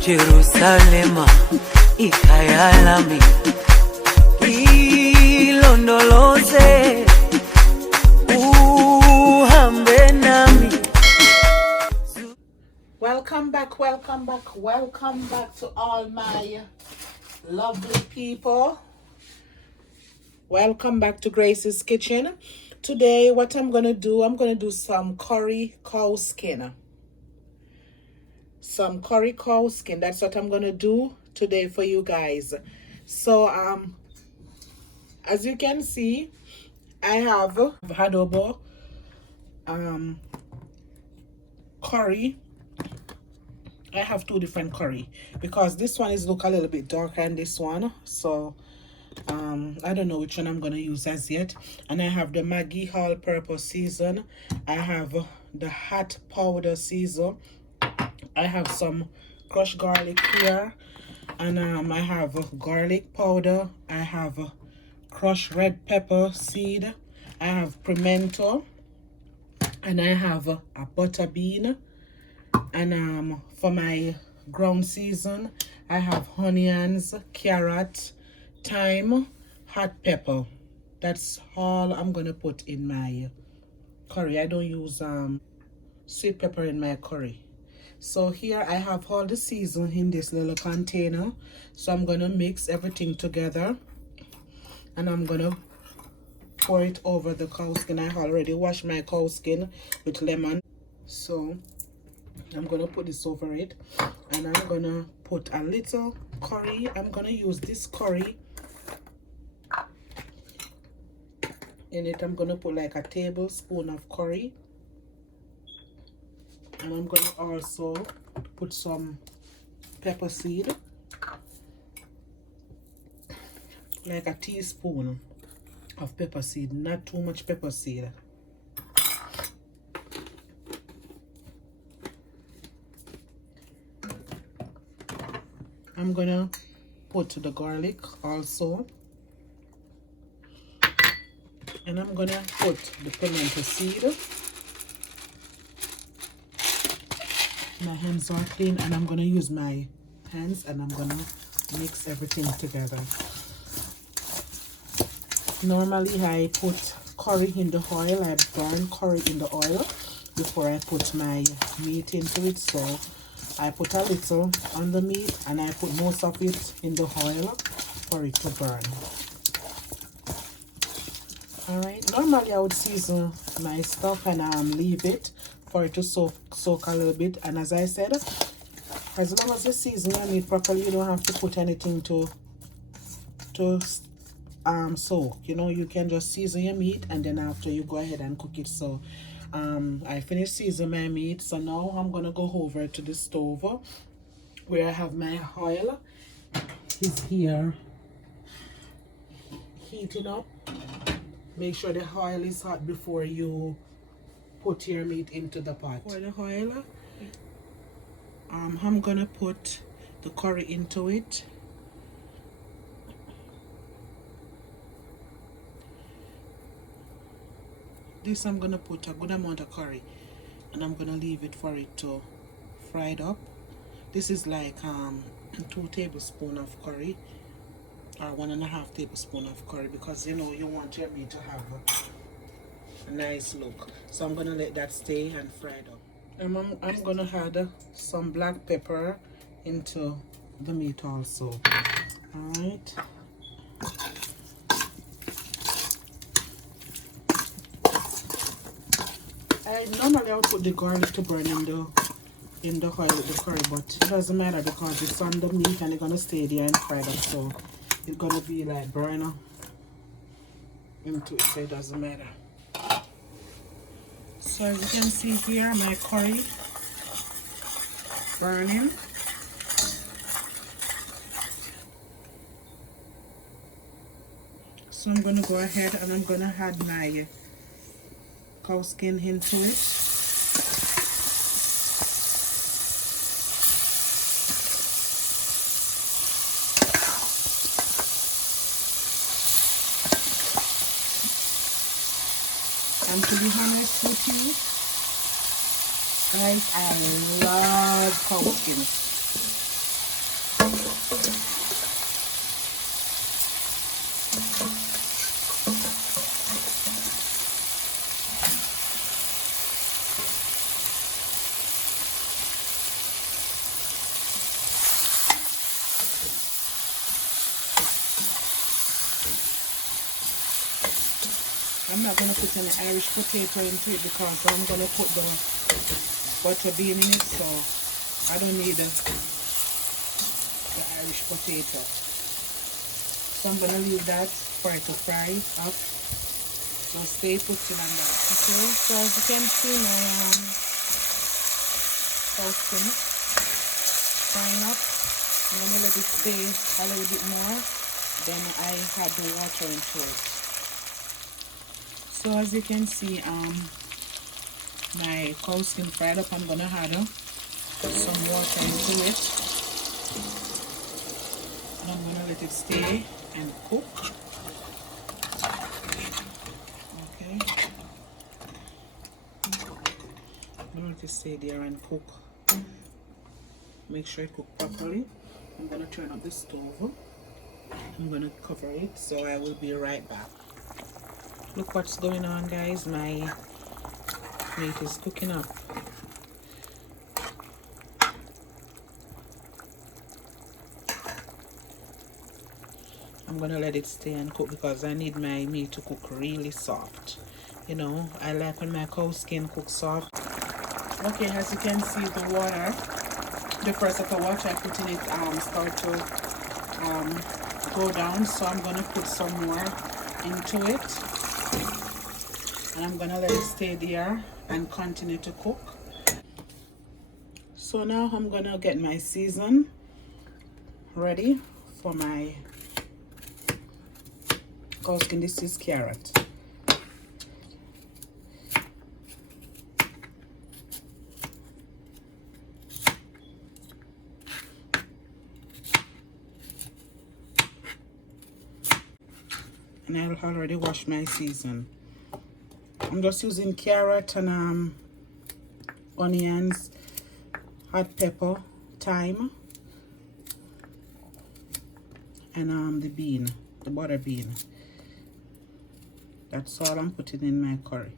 Jerusalema ikhaya lami ilondoloze uhambe nami. Welcome back to all my lovely people. Welcome back to Grace's Kitchen. Today what I'm gonna do some curry cow skin. Some curry cow skin. That's what I'm gonna do today for you guys. So as you can see, I have adobo curry. I have two different curry because this one is look a little bit darker than this one, so I don't know which one I'm gonna use as yet. And I have the Maggi All Purpose season. I have the hot powder season. I have some crushed garlic here, and I have garlic powder. I have crushed red pepper seed. I have Primento, and I have a butter bean. And for my ground season, I have onions, carrot, thyme, hot pepper. That's all I'm gonna put in my curry. I don't use sweet pepper in my curry. So here I have all the season in this little container. So I'm gonna mix everything together, and I'm gonna pour it over the cow skin. I already washed my cow skin with lemon, so I'm gonna put this over it, and I'm gonna put a little curry. I'm gonna use this curry in it. I'm gonna put like a tablespoon of curry, and I'm gonna also put some pepper seed, like a teaspoon of pepper seed, not too much pepper seed. I'm gonna put the garlic also, and I'm gonna put the pimento seed. My hands are clean, and I'm gonna use my hands, and I'm gonna mix everything together. Normally I put curry in the oil. I burn curry in the oil before I put my meat into it, so I put a little on the meat, and I put most of it in the oil for it to burn. Alright, normally I would season my stuff and leave it for it to soak a little bit. And as I said, as long as you season your meat properly, you don't have to put anything to soak. You know, you can just season your meat, and then after you go ahead and cook it. So I finished seasoning my meat, so now I'm gonna go over to the stove where I have my oil. Is here heating up. Make sure the oil is hot before you put your meat into the pot. For the oil, I'm gonna put the curry into it. This I'm gonna put a good amount of curry, and I'm gonna leave it for it to fry it up. This is like 2 tablespoons of curry, or 1.5 tablespoons of curry, because you know you want your meat to have a nice look. So I'm gonna let that stay and fry it up. And I'm gonna add some black pepper into the meat also. All right. Normally I would put the garlic to burn in the oil with the curry, but it doesn't matter because it's on the meat and it's gonna stay there and fried up, so it's gonna be like burn into it, so it doesn't matter. So as you can see here, my curry burning. So I'm gonna go ahead and I'm gonna add my cow skin into it. And to be honest with you, I Guys, I love cow skin. I'm not going to put any Irish potato into it because I'm going to put the butter bean in it, so I don't need the Irish potato. So I'm going to leave that for it to fry up. So stay put in on that. Okay, so as you can see, my skin frying up. I'm going to let it stay a little bit more. Then I add the water into it. So as you can see, my cow skin fried up. I'm gonna add some water into it, and I'm gonna let it stay and cook. Okay, I'm gonna let it stay there and cook. Make sure it cooks properly. I'm gonna turn up the stove. I'm gonna cover it, so I will be right back. Look what's going on, guys. My meat is cooking up. I'm gonna let it stay and cook because I need my meat to cook really soft. You know, I like when my cow skin cooks soft. Okay, as you can see, the water, the first of the water I put in it start to go down, so I'm gonna put some more into it. And I'm gonna let it stay there and continue to cook. So now I'm gonna get my season ready for my cow skin. This is carrot. And I'll already wash my season. I'm just using carrot and onions, hot pepper, thyme, and the butter bean. That's all I'm putting in my curry.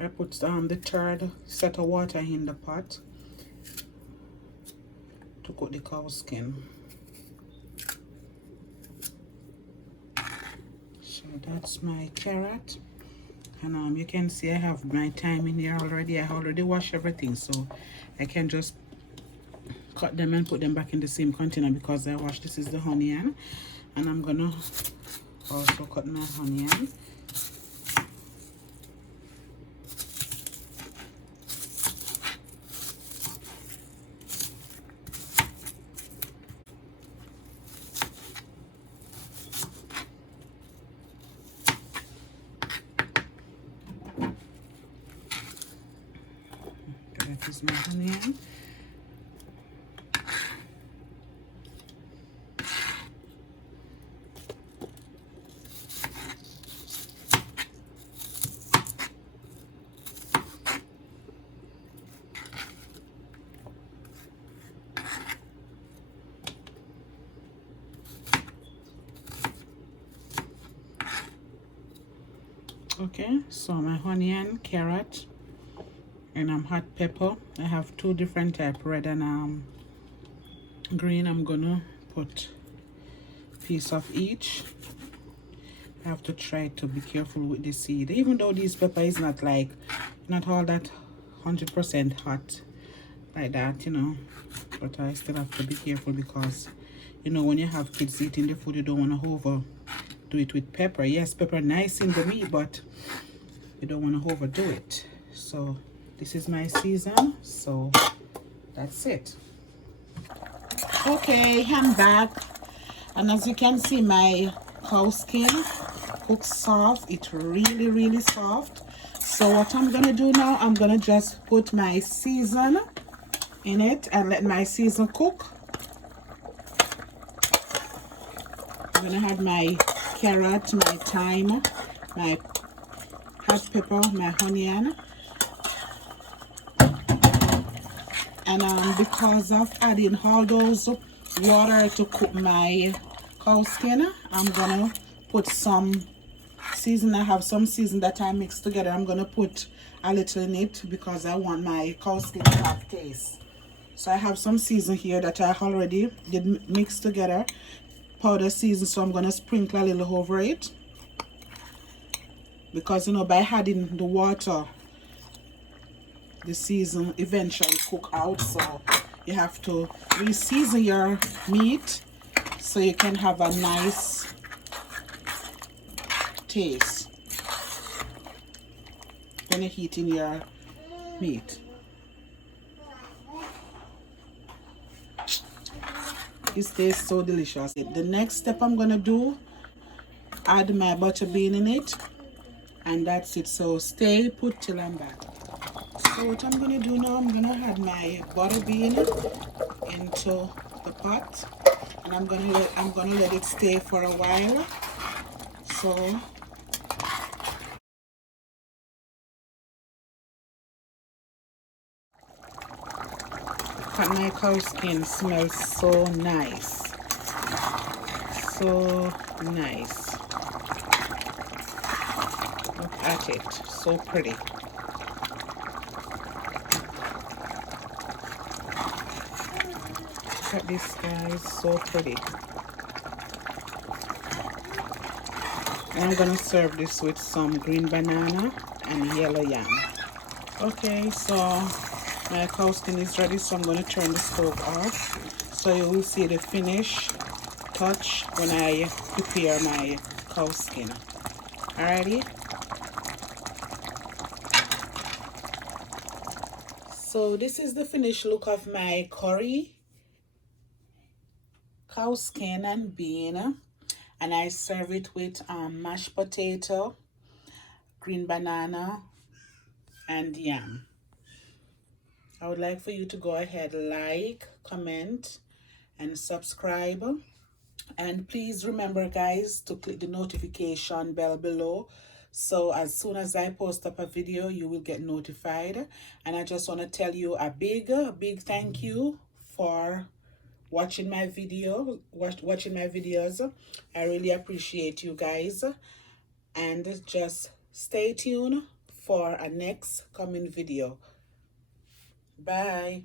I put the third set of water in the pot to cook the cow skin. So that's my carrot, and you can see I have my thyme in here already. I already washed everything, so I can just cut them and put them back in the same container because I washed. This is the onion, and I'm gonna also cut my onion. That is my onion. Okay, so my onion, carrot, and hot pepper. I have two different type, red and green. I'm gonna put a piece of each. I have to try to be careful with the seed, even though this pepper is not all that 100% hot like that, you know, but I still have to be careful because, you know, when you have kids eating the food, you don't want to overdo it with pepper. Yes, pepper nice in the meat, but you don't want to overdo it. So this is my season, so that's it. Okay, I'm back, and as you can see, my cow skin cooks soft. It's really soft. So what I'm gonna do now, I'm gonna just put my season in it and let my season cook. I'm gonna add my carrot, my thyme, my hot pepper, my onion. And because of adding all those water to cook my cow skin, I'm gonna put some season. I have some season that I mix together. I'm gonna put a little in it because I want my cow skin to have taste. So I have some season here that I already did mix together, powder season, so I'm gonna sprinkle a little over it because, you know, by adding the water, the season eventually cook out, so you have to re-season your meat so you can have a nice taste when you're heating your meat. This tastes so delicious. The next step I'm gonna do, add my butter bean in it, and that's it. So stay put till I'm back. So what I'm gonna do now, I'm gonna add my butter bean into the pot, and I'm gonna let it stay for a while. So my cow skin smells so nice, so nice. Look at it, so pretty. Look at this, guys, so pretty. And I'm gonna serve this with some green banana and yellow yam. Okay, so my cow skin is ready, so I'm gonna turn the stove off so you will see the finish touch when I prepare my cow skin. Alrighty. So this is the finished look of my curry, cow skin and bean, and I serve it with mashed potato, green banana, and yam. I would like for you to go ahead, like, comment, and subscribe. And please remember, guys, to click the notification bell below, so as soon as I post up a video, you will get notified. And I just want to tell you a big thank you for watching my watching my videos. I really appreciate you guys, and just stay tuned for a next coming video. Bye.